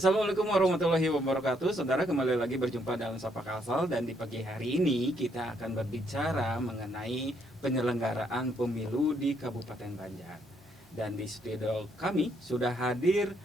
Assalamualaikum warahmatullahi wabarakatuh. Saudara, kembali lagi berjumpa dalam Sapa Kalsel, dan di pagi hari ini kita akan berbicara mengenai penyelenggaraan pemilu di Kabupaten Banjar. Dan di studio kami sudah hadir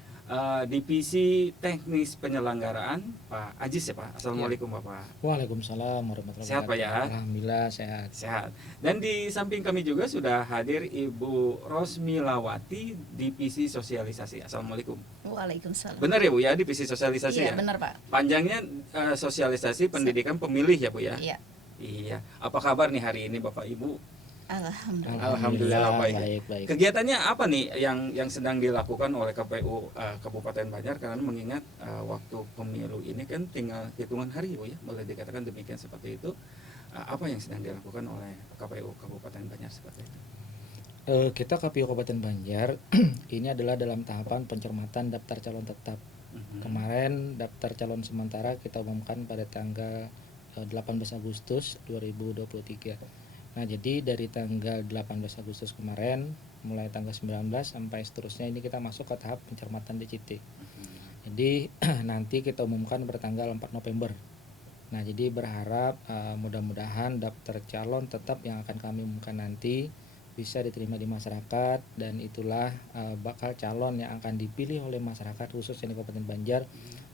Divisi Teknis Penyelenggaraan Pak Ajis ya Pak. Ya. Assalamualaikum Bapak. Waalaikumsalam warahmatullahi Sehat Pak wabarakatuh. ya? Alhamdulillah sehat. Sehat. Dan di samping kami juga sudah hadir Ibu Rosmilawati, Divisi Sosialisasi. Assalamualaikum. Waalaikumsalam. Benar ya Bu ya, Divisi Sosialisasi Iya, ya? benar Pak. Panjangnya Sosialisasi Pendidikan Pemilih ya Bu ya? Iya. Iya. Apa kabar nih hari ini Bapak Ibu? Alhamdulillah. Alhamdulillah baik. baik. Kegiatannya apa nih yang sedang dilakukan oleh KPU Kabupaten Banjar, karena mengingat waktu pemilu ini kan tinggal hitungan hari Bu ya, boleh dikatakan demikian seperti itu. Apa yang sedang dilakukan oleh KPU Kabupaten Banjar seperti itu? Kita KPU Kabupaten Banjar ini adalah dalam tahapan pencermatan daftar calon tetap. Kemarin daftar calon sementara kita umumkan pada tanggal 18 Agustus 2023. Nah, jadi dari tanggal 18 Agustus kemarin, mulai tanggal 19 sampai seterusnya ini kita masuk ke tahap pencermatan DCT. Jadi nanti kita umumkan pada tanggal 4 November. Nah, jadi berharap mudah-mudahan daftar calon tetap yang akan kami umumkan nanti bisa diterima di masyarakat, dan itulah bakal calon yang akan dipilih oleh masyarakat khususnya di Kabupaten Banjar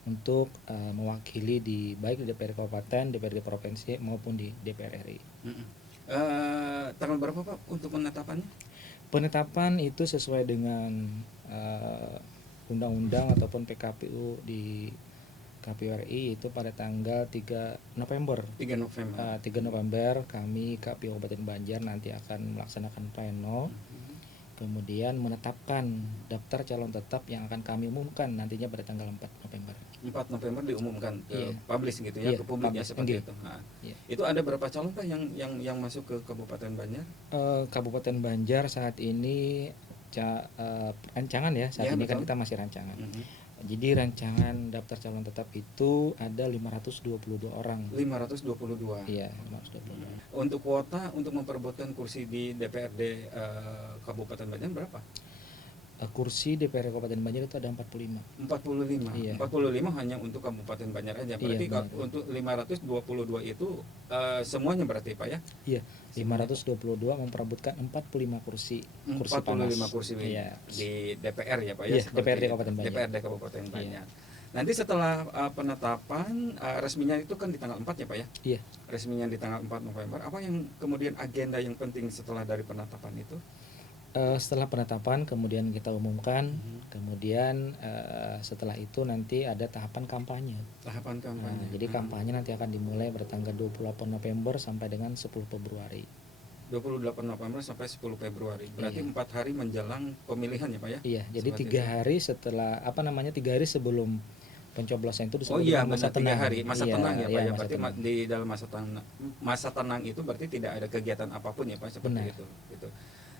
untuk mewakili di baik di DPRD Kabupaten, DPRD Provinsi maupun di DPR RI. Tanggal berapa Pak untuk penetapannya? Penetapan itu sesuai dengan undang-undang ataupun PKPU di KPU RI itu pada tanggal 3 November. 3 November. 3 November kami KPU Kabupaten Banjar nanti akan melaksanakan pleno, kemudian menetapkan daftar calon tetap yang akan kami umumkan nantinya pada tanggal 4 November. 4 November diumumkan ke Iya. publish gitu ya, Iya, ke publiknya publish, seperti iya. itu. Nah, Iya. itu ada berapa calon Pak yang masuk ke Kabupaten Banjar? Kabupaten Banjar saat ini rancangan ya, saat Ya, ini kan betul. kita masih rancangan. Jadi rancangan daftar calon tetap itu ada 522 orang. 522. Iya, 522. Untuk kuota untuk memperebutkan kursi di DPRD Kabupaten Banjar berapa? Kursi DPR Kabupaten Banjar itu ada 45. 45. Iya. 45 hanya untuk Kabupaten Banjar aja. Berarti Iya, benar. untuk 522 itu semuanya berarti Pak ya? Iya, 522 memperebutkan 45 kursi. 45 panas. kursi Iya. di DPR ya Pak ya? Iya, seperti DPRD itu. Kabupaten Banjar. DPRD Kabupaten Banjar. Iya. Nanti setelah penetapan resminya itu kan di tanggal 4 ya Pak ya? Iya. Resminya di tanggal 4 November. Apa yang kemudian agenda yang penting setelah dari penetapan itu? Setelah penetapan kemudian kita umumkan, kemudian setelah itu nanti ada tahapan kampanye. Tahapan Nah, kampanye. jadi kampanye nanti akan dimulai pada tanggal 28 November sampai dengan 10 Februari. 28 November sampai 10 Februari. Berarti Iya. 4 hari menjelang pemilihan ya Pak ya? Iya, jadi Seperti 3 itu. hari setelah 3 hari sebelum pencoblosan itu disebut Oh iya, dengan benar 3 hari. Masa Iya, tenang ya Pak iya, ya? masa Berarti tenang. di dalam masa tenang itu berarti tidak ada kegiatan apapun ya Pak, seperti Benar. itu. Gitu.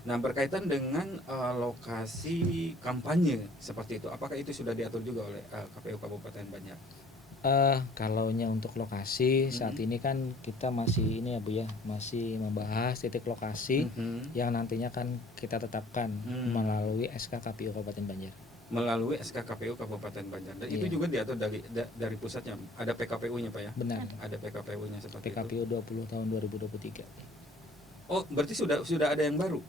Nah, berkaitan dengan lokasi kampanye seperti itu, apakah itu sudah diatur juga oleh KPU Kabupaten Banjar? Kalaunya untuk lokasi saat ini kan kita masih ini ya Bu ya, masih membahas titik lokasi yang nantinya kan kita tetapkan melalui SK KPU Kabupaten Banjar. Melalui SK KPU Kabupaten Banjar. Dan itu Iya. juga diatur dari pusatnya. Ada PKPU-nya Pak ya? Benar. Ada PKPU-nya seperti itu. PKPU 20 tahun 2023. Oh, berarti sudah ada yang baru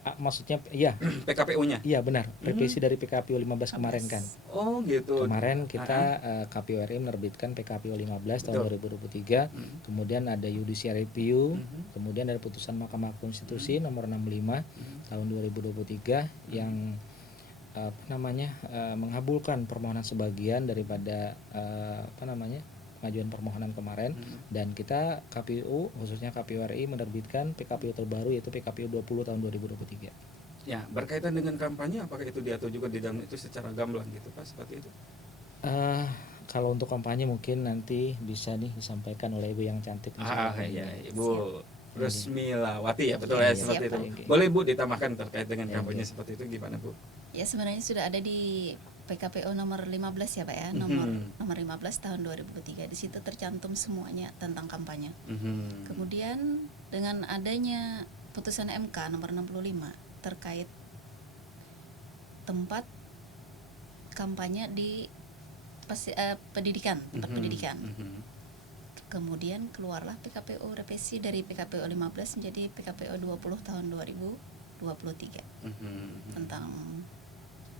Maksudnya iya, PKPU-nya? iya benar. Revisi dari PKPU 15 kemarin kan. Oh, gitu. Kemarin kita KPU RI menerbitkan PKPU 15 tahun 2023, kemudian ada judicial review, kemudian ada putusan Mahkamah Konstitusi nomor 65 tahun 2023 yang mengabulkan permohonan sebagian daripada pengajuan permohonan kemarin, dan kita KPU khususnya KPU RI menerbitkan PKPU terbaru yaitu PKPU 20 tahun 2023. Ya, berkaitan dengan kampanye, apakah itu diatur juga di dalam itu secara gamblang gitu Pak, seperti itu? Kalau untuk kampanye mungkin nanti bisa nih disampaikan oleh Ibu yang cantik. Iya, Ibu Rosmilawati ya, betul ya, Iya, seperti siap, itu. Pak. Boleh Bu ditambahkan terkait dengan Iya, kampanye iya. seperti itu gimana Bu? Ya, sebenarnya sudah ada di PKPU nomor 15 ya Pak ya, nomor 15 tahun 2023. Di situ tercantum semuanya tentang kampanye. Kemudian dengan adanya putusan MK nomor 65 terkait tempat kampanye di pendidikan, tempat pendidikan. Mhm. Kemudian keluarlah PKPU revisi dari PKPU 15 menjadi PKPU 20 tahun 2023 Mhm. tentang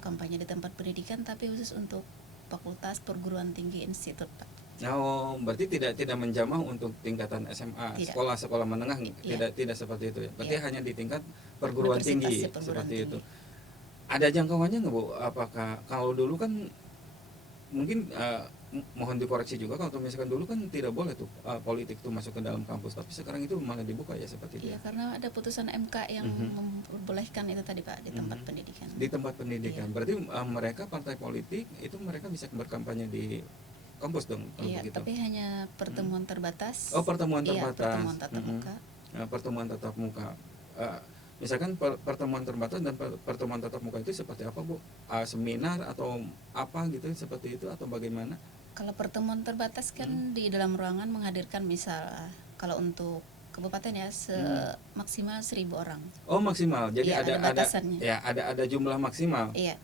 kampanye di tempat pendidikan, tapi khusus untuk fakultas perguruan tinggi institut, Pak. Oh, berarti tidak menjamah untuk tingkatan SMA, Tidak. sekolah menengah, Iya. tidak seperti itu ya. Berarti Iya. hanya di tingkat perguruan Universitas tinggi ya, perguruan seperti itu. tinggi. Ada jangkauannya nggak Bu? Apakah kalau dulu kan mungkin mohon dikoreksi juga, kalau misalkan dulu kan tidak boleh tuh politik tuh masuk ke dalam kampus, tapi sekarang itu malah dibuka ya seperti itu. Iya, Ya? karena ada putusan MK yang membolehkan itu tadi, Pak, di tempat pendidikan. Di tempat pendidikan. Iya. Berarti mereka partai politik itu mereka bisa berkampanye di kampus dong kalau Iya, begitu. tapi hanya pertemuan terbatas. Oh, pertemuan Iya, terbatas. pertemuan tatap muka. Pertemuan tatap muka. Misalkan pertemuan terbatas dan pertemuan tatap muka itu seperti apa Bu? Seminar atau apa gitu seperti itu atau bagaimana? Kalau pertemuan terbatas kan di dalam ruangan menghadirkan, misal kalau untuk kabupaten ya maksimal 1.000 orang. Oh, maksimal. Jadi Iya, ada batasannya. ya ada jumlah maksimal. Iya.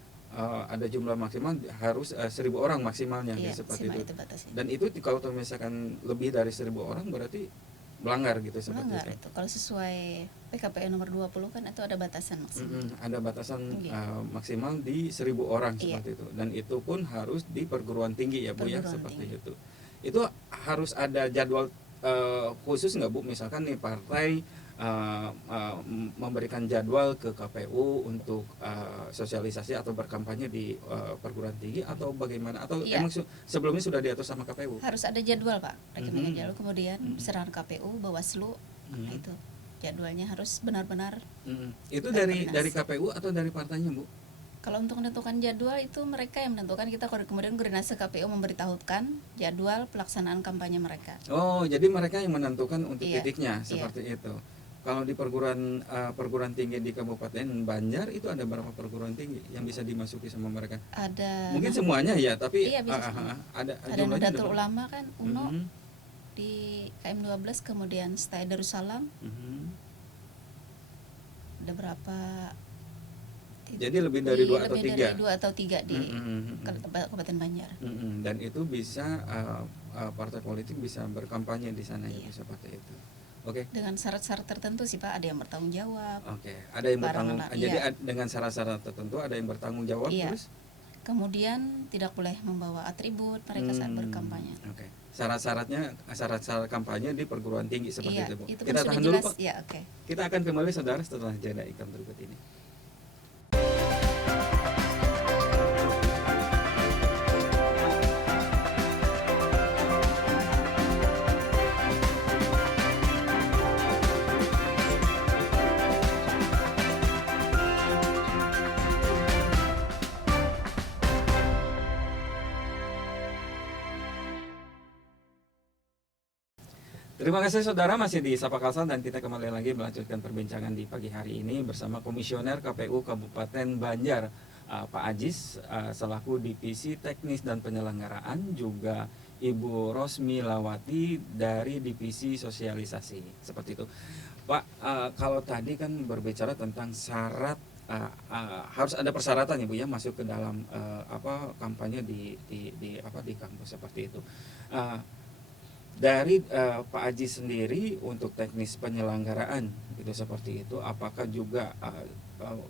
Ada jumlah maksimal harus 1.000 orang maksimalnya Iya, ya, seperti maksimal itu. itu batasnya. Dan itu kalau misalkan lebih dari 1.000 orang berarti melanggar gitu seperti Melanggar itu. itu. Kalau sesuai PKPU nomor 20 kan itu ada batasan maksimal. Ada batasan Iya. maksimal di 1.000 orang Iya. seperti itu. Dan itu pun harus di perguruan tinggi ya Bu ya, Perguruan seperti tinggi. itu. Itu harus ada jadwal khusus nggak Bu? Misalkan nih partai memberikan jadwal ke KPU untuk sosialisasi atau berkampanye di perguruan tinggi atau bagaimana, atau Iya. emang sebelumnya sudah diatur sama KPU? Harus ada jadwal, Pak. Rekomendasi jadwal, kemudian serahkan KPU, Bawaslu. Nah, itu jadwalnya harus benar-benar. Itu Koordinasi. dari KPU atau dari partainya Bu? Kalau untuk menentukan jadwal itu mereka yang menentukan, kita kemudian koordinasi KPU memberitahukan jadwal pelaksanaan kampanye mereka. Oh, jadi mereka yang menentukan untuk Iya. titiknya Iya. seperti itu. Kalau di perguruan tinggi di Kabupaten Banjar itu ada berapa perguruan tinggi yang bisa dimasuki sama mereka? Ada Mungkin semuanya ya, tapi Iya, bisa semua. ada ada jumlahnya Nahdlatul berapa? Ulama kan, UNO Mhm, di KM 12, kemudian Stay Darussalam, mhm. ada berapa? Jadi lebih dari dua atau lebih tiga. dari 2 atau 3 di Mhm, Kabupaten Banjar. Dan itu bisa partai politik bisa berkampanye di sana ya, Iya. seperti itu. Oke. Dengan syarat-syarat tertentu sih, Pak, ada yang bertanggung jawab. Oke, ada yang bertanggung. Barang-barang, Jadi iya. dengan syarat-syarat tertentu ada yang bertanggung jawab Iya. terus. Kemudian tidak boleh membawa atribut mereka saat berkampanye. Oke. Syarat-syarat kampanye di perguruan tinggi seperti Iya, itu, Bu. itu kan Kita sudah tahan dulu, jelas. Pak. Ya, oke. Kita akan kembali saudara setelah jeda iklan berikut ini. Terima kasih saudara, masih di Sapa Kalsel dan kita kembali lagi melanjutkan perbincangan di pagi hari ini bersama Komisioner KPU Kabupaten Banjar, Pak Ajis, selaku Divisi Teknis dan Penyelenggaraan, juga Ibu Rosmi Lawati dari Divisi Sosialisasi. Seperti itu. Pak, kalau tadi kan berbicara tentang syarat, harus ada persyaratan ya Bu ya masuk ke dalam kampanye di kampus seperti itu. Dari Pak Aji sendiri untuk teknis penyelenggaraan gitu seperti itu, apakah juga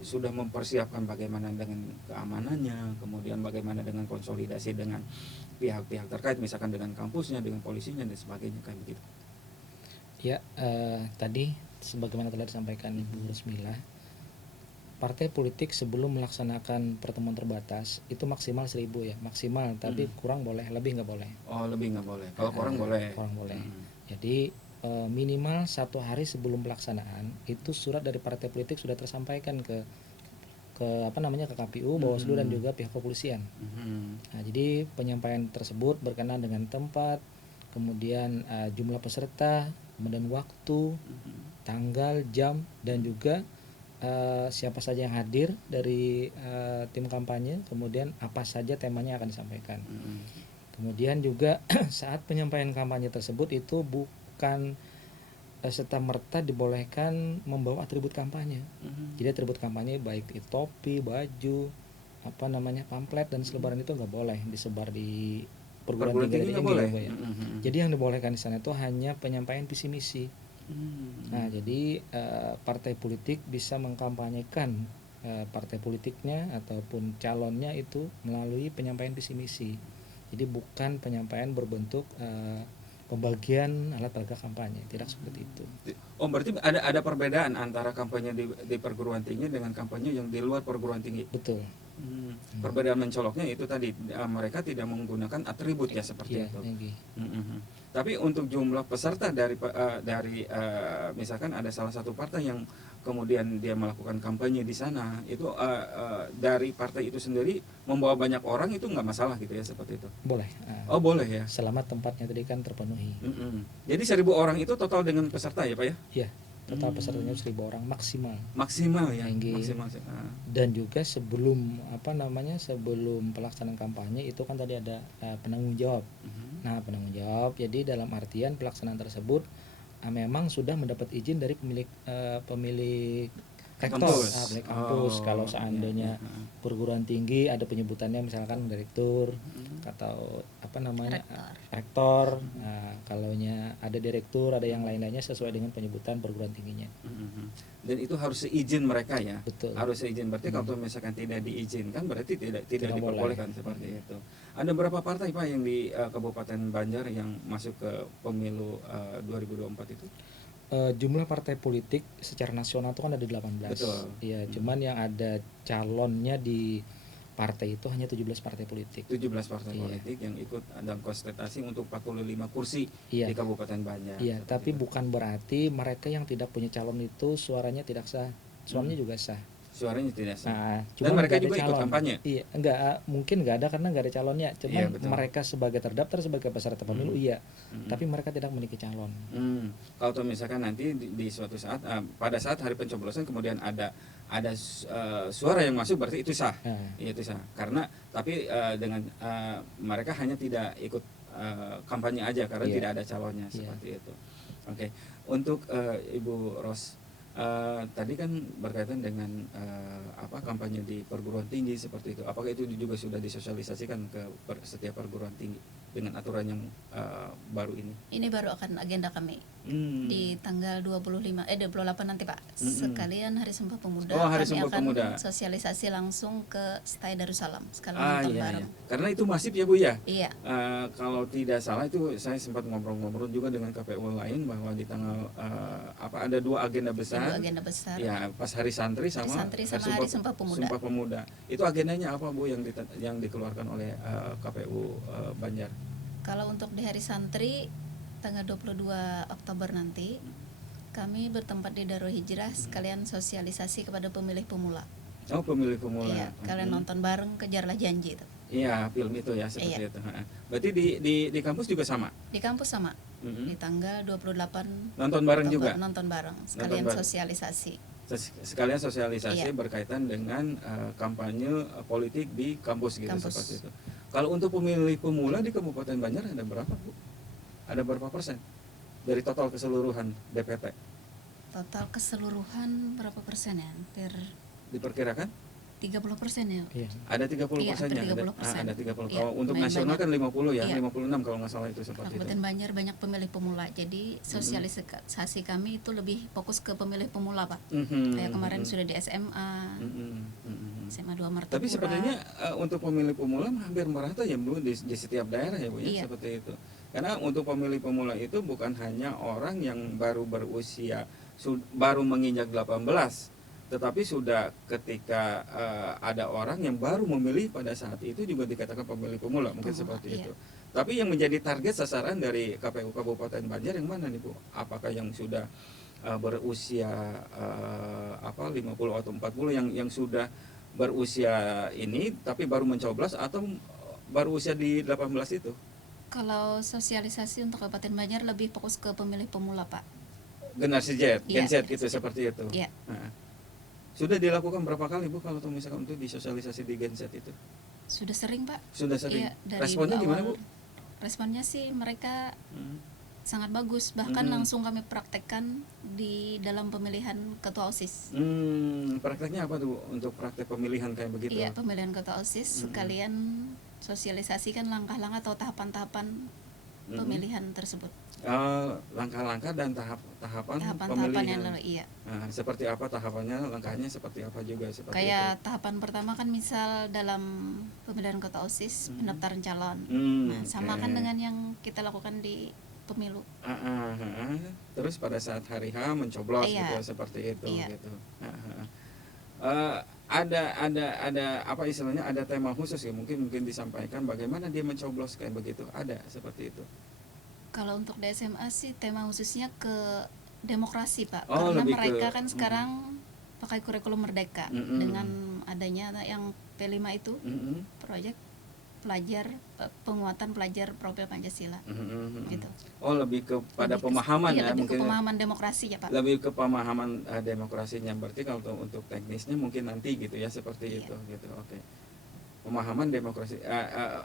sudah mempersiapkan bagaimana dengan keamanannya, kemudian bagaimana dengan konsolidasi dengan pihak-pihak terkait, misalkan dengan kampusnya, dengan polisinya dan sebagainya kayak begitu? Ya, tadi sebagaimana telah disampaikan Ibu Rusmila, partai politik sebelum melaksanakan pertemuan terbatas itu maksimal 1.000 ya, maksimal, tapi kurang boleh, lebih nggak boleh. Oh, lebih nggak boleh. Kalau kurang boleh. Kurang boleh. Jadi minimal 1 hari sebelum pelaksanaan itu surat dari partai politik sudah tersampaikan ke KPU, Bawaslu dan juga pihak kepolisian. Nah, jadi penyampaian tersebut berkenaan dengan tempat, kemudian jumlah peserta, kemudian waktu, tanggal, jam, dan juga siapa saja yang hadir dari tim kampanye, kemudian apa saja temanya akan disampaikan. Kemudian juga saat penyampaian kampanye tersebut itu bukan serta-merta dibolehkan membawa atribut kampanye. Jadi atribut kampanye baik itu topi, baju, pamflet dan selebaran itu nggak boleh disebar di Perguruan tinggi nggak boleh. Pak, ya. Jadi yang dibolehkan di sana itu hanya penyampaian visi misi. Nah, jadi partai politik bisa mengkampanyekan partai politiknya ataupun calonnya itu melalui penyampaian visi misi. Jadi bukan penyampaian berbentuk pembagian alat peraga kampanye, tidak seperti itu. Oh, berarti ada perbedaan antara kampanye di perguruan tinggi dengan kampanye yang di luar perguruan tinggi. Betul. Perbedaan mencoloknya itu tadi mereka tidak menggunakan atribut ya seperti Iya, itu. Egy. Tapi untuk jumlah peserta dari misalkan ada salah satu partai yang kemudian dia melakukan kampanye di sana, itu dari partai itu sendiri membawa banyak orang, itu nggak masalah gitu ya seperti itu. Boleh. Oh, boleh ya. Selama tempatnya tadi kan terpenuhi. Jadi 1.000 orang itu total dengan peserta ya Pak ya? Iya. Total pesertanya 1.000 orang maksimal. Maksimal ya. Tinggi. Maksimal. Dan juga sebelum sebelum pelaksanaan kampanye itu kan tadi ada penanggung jawab. Nah, penanggung jawab jadi dalam artian pelaksanaan tersebut memang sudah mendapat izin dari pemilik rektor, pemilik kampus. Kalau seandainya perguruan tinggi ada penyebutannya misalkan direktur atau rektor. Nah, kalaunya ada direktur, ada yang lain-lainnya sesuai dengan penyebutan perguruan tingginya. Dan itu harus seizin mereka ya. Betul. Harus seizin. Berarti kalau misalkan tidak diizinkan berarti tidak diperbolehkan seperti itu. Ada berapa partai Pak yang di Kabupaten Banjar yang masuk ke pemilu 2024 itu? Jumlah partai politik secara nasional itu kan ada 18. Betul. Iya, cuman yang ada calonnya di partai itu hanya 17 partai politik. 17 partai politik yang ikut dalam konsultasi untuk 45 kursi di Kabupaten Banjar. Iya, tapi bukan berarti mereka yang tidak punya calon itu suaranya tidak sah. Suaranya juga sah. Suaranya tidak sah. Nah, dan mereka juga ikut kampanye. Iya, mungkin nggak ada karena nggak ada calonnya. Cuma mereka sebagai terdaftar sebagai peserta pemilu tapi mereka tidak memiliki calon. Kalau misalkan nanti di suatu saat pada saat hari pencoblosan kemudian ada suara yang masuk berarti itu sah. Itu sah. Karena tapi dengan mereka hanya tidak ikut kampanye aja karena tidak ada calonnya seperti itu. Oke. Untuk Ibu Ros, tadi kan berkaitan dengan kampanye di perguruan tinggi seperti itu. Apakah itu juga sudah disosialisasikan ke setiap perguruan tinggi dengan aturan yang baru ini? Ini baru akan agenda kami di tanggal 28 nanti Pak. Sekalian Hari Sumpah Pemuda kami akan sosialisasi langsung ke Stai Darussalam sekalian nonton bareng. Iya. Karena itu masif ya Bu ya? Iya. Kalau tidak salah itu saya sempat ngobrol-ngobrol juga dengan KPU lain bahwa di tanggal ada 2 agenda besar. Ya, pas Hari Santri sama Hari Sumpah Pemuda. Sumpah Pemuda. Itu agendanya apa Bu yang dikeluarkan oleh KPU Banjar? Kalau untuk di Hari Santri tanggal 22 Oktober nanti kami bertempat di Darul Hijrah sekalian sosialisasi kepada pemilih pemula. Oh, pemilih pemula. Iya, kalian nonton bareng Kejarlah Janji itu. Iya, film itu ya seperti itu. Berarti di kampus juga sama? Di kampus sama. Di tanggal 28 nonton bareng juga. Nonton bareng sekalian sosialisasi. Sekalian sosialisasi berkaitan dengan kampanye politik di kampus gitu seperti itu. Kalau untuk pemilih pemula di Kabupaten Banjar ada berapa Bu? Ada berapa persen dari total keseluruhan DPT? Total keseluruhan berapa persen ya? Hampir diperkirakan 30% ya. Iya. Ada 30%-nya. Ada 30. Kalau untuk nasional kan 50 ya, 56 kalau nggak salah itu seperti itu. Kabupaten Banjar banyak pemilih pemula. Jadi sosialisasi kami itu lebih fokus ke pemilih pemula, Pak. Kayak kemarin sudah di SMA. SMA 2 Martapura. Tapi sebenarnya untuk pemilih pemula hampir merata ya Bu di setiap daerah ya Bu ya, seperti itu. Karena untuk pemilih pemula itu bukan hanya orang yang baru berusia baru menginjak 18, tetapi sudah ketika ada orang yang baru memilih pada saat itu juga dikatakan pemilih pemula mungkin seperti itu. Tapi yang menjadi target sasaran dari KPU Kabupaten Banjar yang mana nih Bu? Apakah yang sudah berusia 50 atau 40 yang sudah berusia ini tapi baru mencoblos atau baru usia di 18 itu? Kalau sosialisasi untuk Kabupaten Banjar lebih fokus ke pemilih pemula, Pak. Generasi Z, Gen Z gitu seperti itu. Iya. Sudah dilakukan berapa kali Bu kalau misalkan untuk disosialisasi di Gen Z itu? Sudah sering Pak. Sudah sering. Iya, Responnya gimana Bu? Responnya sih mereka sangat bagus, bahkan langsung kami praktekkan di dalam pemilihan ketua OSIS. Prakteknya apa tuh untuk praktek pemilihan kayak begitu? Iya, pemilihan ketua OSIS sekalian sosialisasikan langkah-langkah atau tahapan-tahapan pemilihan tersebut. Langkah-langkah dan tahapan Tahapan-tahapan pemilihan. yang lalu, iya. Nah, seperti apa tahapannya, langkahnya seperti apa juga seperti Kayak tahapan pertama kan misal dalam pemilihan ketua OSIS pendaftaran calon. Nah, sama kan dengan yang kita lakukan di pemilu. Terus pada saat hari H mencoblos Iya. gitu seperti itu Iya. gitu. Ada apa istilahnya, ada tema khusus ya, mungkin disampaikan bagaimana dia mencoblos kayak begitu, ada seperti itu. Kalau untuk di SMA sih tema khususnya ke demokrasi, Pak. Oh, Karena lebih mereka ke- kan sekarang pakai kurikulum merdeka dengan adanya yang P5 itu, proyek pelajar penguatan pelajar profil Pancasila. Gitu. Oh, lebih kepada Lebih ke- pemahaman iya, ya, lebih mungkin ke pemahaman demokrasi ya, Pak. lebih ke pemahaman demokrasinya. Berarti kalau untuk teknisnya mungkin nanti gitu ya, seperti Iya. itu gitu. Oke. Pemahaman demokrasi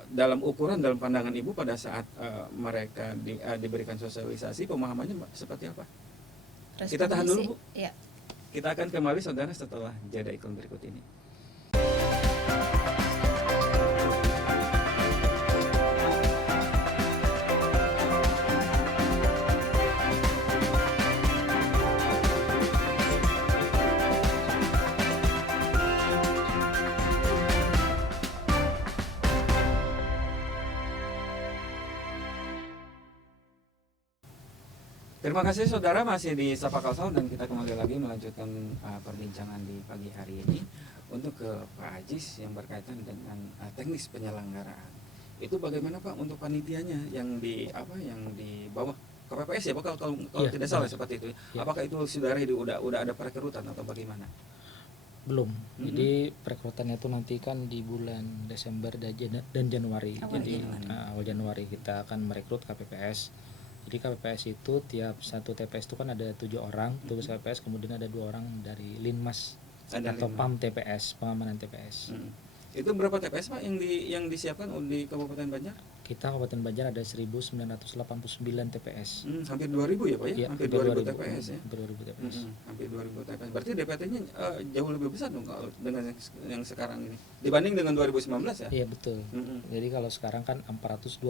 dalam ukuran, dalam pandangan Ibu pada saat mereka diberikan sosialisasi, pemahamannya seperti apa? Kita tahan Responnya dulu, sih, Bu. iya. Kita akan kembali saudara setelah jeda iklan berikut ini. Terima kasih saudara, masih di Sapa Kalsel dan kita kembali lagi melanjutkan perbincangan di pagi hari ini untuk ke Pak Ajis yang berkaitan dengan teknis penyelenggaraan. Itu bagaimana Pak untuk panitianya yang di bawah KPPS ya Pak, kalau Iya, tidak salah benar. seperti itu. Iya. Apakah itu saudara udah ada perekrutan atau bagaimana? Belum. Jadi perekrutannya itu nanti kan di bulan Desember dan Januari. Awal Jadi Januari. awal Januari kita akan merekrut KPPS. Jadi KPPS itu tiap satu TPS itu kan ada 7 orang tugas KPPS, kemudian ada 2 orang dari Linmas Ada atau 5. PAM TPS, pengamanan TPS. Itu berapa TPS Pak yang disiapkan di Kabupaten Banjar? Kita Kabupaten Banjar ada 1989 TPS. Hampir 2000 ya Pak ya? Iya, Hampir 2000 TPS ya. Hampir 2000 TPS. Hampir 2000 TPS. Berarti DPT-nya jauh lebih besar dong kalau dengan yang sekarang ini dibanding dengan 2019 ya? Iya betul. Mm-mm. Jadi kalau sekarang kan 557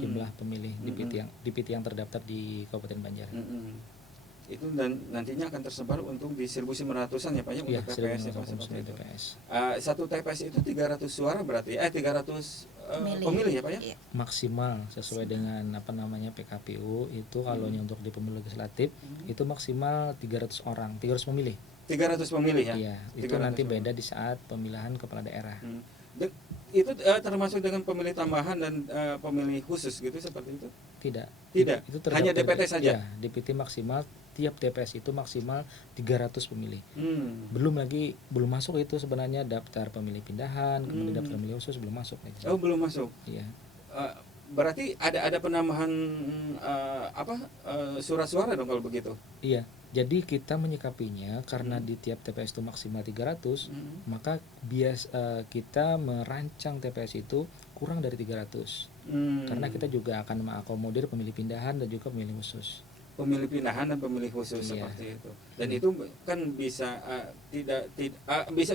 jumlah pemilih DPT yang terdaftar di Kabupaten Banjar. Itu dan nantinya akan tersebar untuk di 1.900-an ya Pak ya, Iya, untuk TPS ya Pak, 1989 seperti itu. TPS. Satu TPS itu 300 suara berarti 300 pemilih ya Pak ya? Iya. Maksimal sesuai dengan PKPU itu kalau untuk di pemilu legislatif itu maksimal 300 orang, 300 pemilih. 300 pemilih ya? Iya, itu 300 nanti orang. beda di saat pemilihan kepala daerah. Itu termasuk dengan pemilih tambahan dan pemilih khusus gitu seperti itu? Tidak. Tidak. Itu Hanya DPT saja? Ya, DPT maksimal tiap TPS itu maksimal 300 pemilih. Belum masuk itu sebenarnya daftar pemilih pindahan, kemudian daftar pemilih khusus belum masuk. Oh, belum masuk. Iya. Berarti ada penambahan surat suara dong kalau begitu? Iya. Jadi kita menyikapinya karena di tiap TPS itu maksimal 300, maka kita merancang TPS itu kurang dari 300. Karena kita juga akan mengakomodir pemilih pindahan dan juga pemilih khusus. Pemilih pindahan dan pemilih khusus Iya. seperti itu. Dan itu kan bisa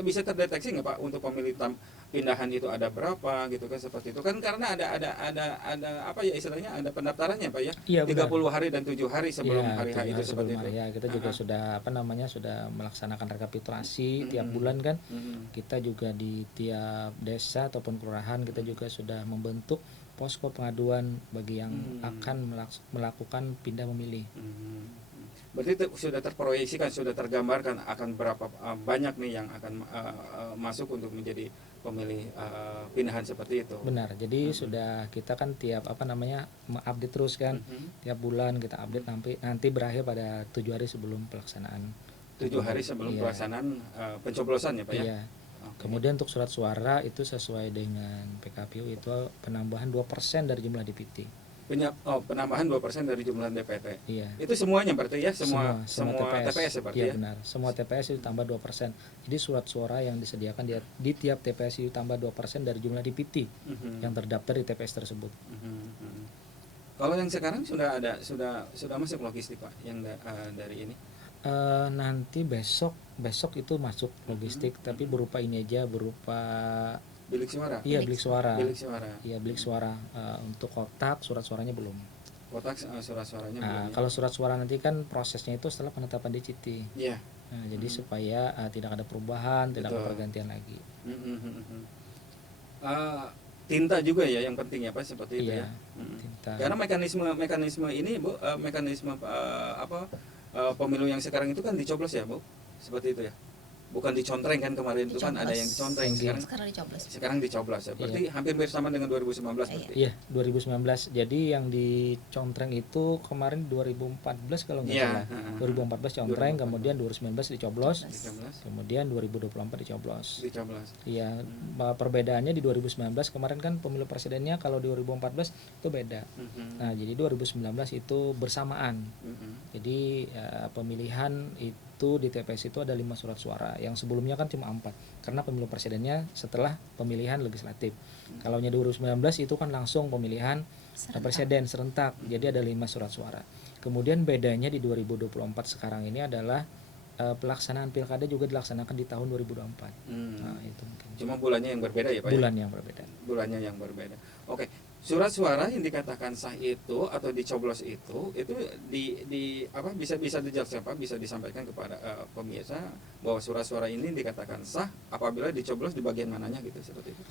bisa terdeteksi nggak Pak untuk pemilih pindahan itu ada berapa gitu kan, seperti itu kan, karena ada apa ya istilahnya, ada pendaftarannya Pak ya? Iya, 30 hari dan 7 hari sebelum Iya, hari H 7 itu hari seperti sebelum itu. hari H. Kita juga sudah melaksanakan rekapitulasi tiap bulan kan. Kita juga di tiap desa ataupun kelurahan kita juga sudah membentuk posko pengaduan bagi yang akan melakukan pindah memilih. Berarti sudah terproyeksikan, sudah tergambarkan akan berapa banyak nih yang akan masuk untuk menjadi pemilih pindahan seperti itu. Benar. Jadi sudah kita kan tiap mengupdate terus kan. Tiap bulan kita update nanti berakhir pada 7 hari sebelum pelaksanaan. 7 hari sebelum Iya. pelaksanaan pencoblosan ya Pak ya? Iya. Oke. Kemudian untuk surat suara itu sesuai dengan PKPU itu penambahan 2% dari jumlah DPT. Penambahan 2% dari jumlah DPT. Iya. Itu semuanya berarti ya, semua TPS. TPS seperti Iya ya. benar. Semua TPS itu tambah 2%. Jadi surat suara yang disediakan di tiap TPS itu tambah 2% dari jumlah DPT yang terdaftar di TPS tersebut. Kalau yang sekarang sudah masuk logistik Pak yang dari ini. Nanti besok itu masuk logistik, tapi berupa ini aja, berupa Bilik suara. iya bilik suara. Bilik suara. Iya bilik suara. Untuk kotak surat suaranya belum. Kotak surat suaranya belum. Ya? Kalau surat suara nanti kan prosesnya itu setelah penetapan DCT. Iya. Jadi supaya tidak ada perubahan, tidak ada Betul. pergantian lagi. Tinta juga ya yang penting ya Pak, seperti itu Iya, ya. tinta. Karena mekanisme ini Bu, pemilu yang sekarang itu kan dicoblos ya Bu, seperti itu ya. Bukan dicontreng kan kemarin itu kan ada yang dicontreng, sekarang dicoblos ya. Berarti hampir bersama dengan 2019 berarti. Iya, 2019. Jadi yang dicontreng itu kemarin 2014 kalau nggak salah. 2014 contreng, kemudian 2019 dicoblos. Kemudian 2024 dicoblos. Iya, perbedaannya di 2019 kemarin kan pemilu presidennya, kalau 2014 itu beda. Nah, jadi 2019 itu bersamaan. Jadi pemilihan itu di TPS itu ada 5 surat suara. Yang sebelumnya kan cuma 4 karena pemilu presidennya setelah pemilihan legislatif. Kalau 2019 itu kan langsung pemilihan presiden serentak. Jadi ada 5 surat suara. Kemudian bedanya di 2024 sekarang ini adalah pelaksanaan pilkada juga dilaksanakan di tahun 2024. Nah, itu mungkin. Cuma bulannya yang berbeda ya Pak? Bulannya yang berbeda. Oke. Surat suara yang dikatakan sah itu atau dicoblos itu bisa dijelaskan Pak, bisa disampaikan kepada pemirsa bahwa surat suara ini dikatakan sah apabila dicoblos di bagian mananya gitu, seperti itu.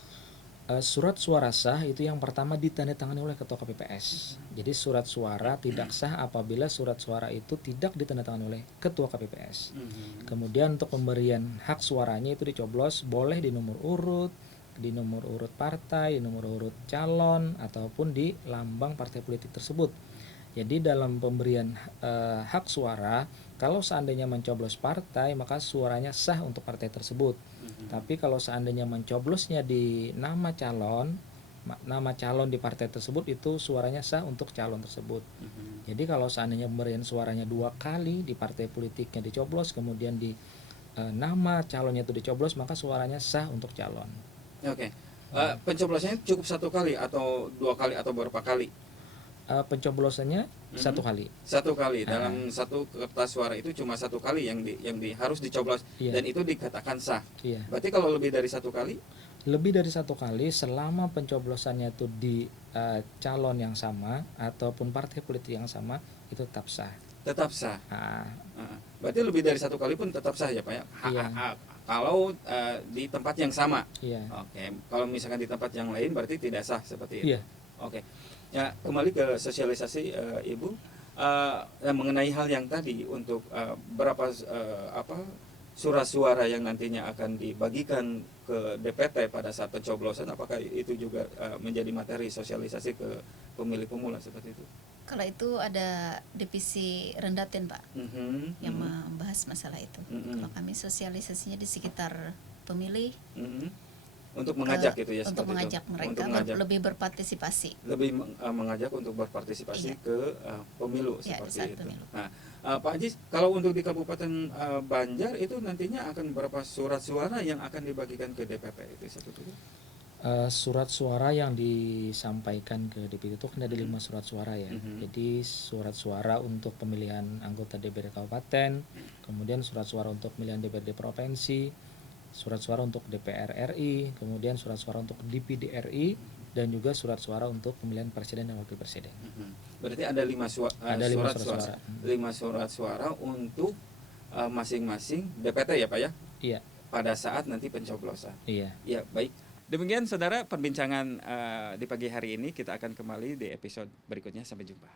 Surat suara sah itu yang pertama ditandatangani oleh ketua KPPS. Jadi surat suara tidak sah apabila surat suara itu tidak ditandatangani oleh ketua KPPS. Kemudian untuk pemberian hak suaranya itu dicoblos boleh di nomor urut, di nomor urut partai, di nomor urut calon, ataupun di lambang partai politik tersebut. Jadi dalam pemberian hak suara, kalau seandainya mencoblos partai maka suaranya sah untuk partai tersebut. Tapi kalau seandainya mencoblosnya di nama calon di partai tersebut, itu suaranya sah untuk calon tersebut. Jadi kalau seandainya pemberian suaranya 2 kali, di partai politiknya dicoblos, kemudian di nama calonnya itu dicoblos, maka suaranya sah untuk calon. Oke. Pencoblosannya cukup 1 kali atau 2 kali atau berapa kali? Pencoblosannya 1 kali. 1 kali. Dalam satu kertas suara itu cuma 1 kali yang harus dicoblos. Iya. Dan itu dikatakan sah. Iya. Berarti kalau lebih dari 1 kali? Lebih dari 1 kali selama pencoblosannya itu di calon yang sama ataupun partai politik yang sama, itu tetap sah. Tetap sah. Berarti lebih dari 1 kali pun tetap sah ya Pak ya? Iya. Kalau di tempat yang sama. Iya. Oke. Kalau misalkan di tempat yang lain berarti tidak sah seperti itu. Iya. Oke. Ya, kembali ke sosialisasi Ibu mengenai hal yang tadi untuk berapa surat suara yang nantinya akan dibagikan ke DPT pada saat pencoblosan, apakah itu juga menjadi materi sosialisasi ke pemilih pemula seperti itu? Kalau itu ada divisi Rendaten Pak yang membahas masalah itu. Kalau kami sosialisasinya di sekitar pemilih untuk mengajak gitu ya, untuk mengajak mereka lebih berpartisipasi. Lebih mengajak untuk berpartisipasi ke pemilu ya, seperti itu. Pemilu. Nah, Pak Haji, kalau untuk di Kabupaten Banjar itu nantinya akan berapa surat suara yang akan dibagikan ke DPP itu seperti itu? Surat suara yang disampaikan ke DPT itu kan ada 5 surat suara ya. Jadi surat suara untuk pemilihan anggota DPRD Kabupaten, kemudian surat suara untuk pemilihan DPRD Provinsi, surat suara untuk DPR RI, kemudian surat suara untuk DPD RI, dan juga surat suara untuk pemilihan presiden dan wakil presiden. Berarti ada 5 surat suara. 5 surat suara untuk masing-masing DPT ya Pak ya? Iya. Pada saat nanti pencoblosan. Iya. Ya, baik. Demikian saudara perbincangan di pagi hari ini, kita akan kembali di episode berikutnya. Sampai jumpa.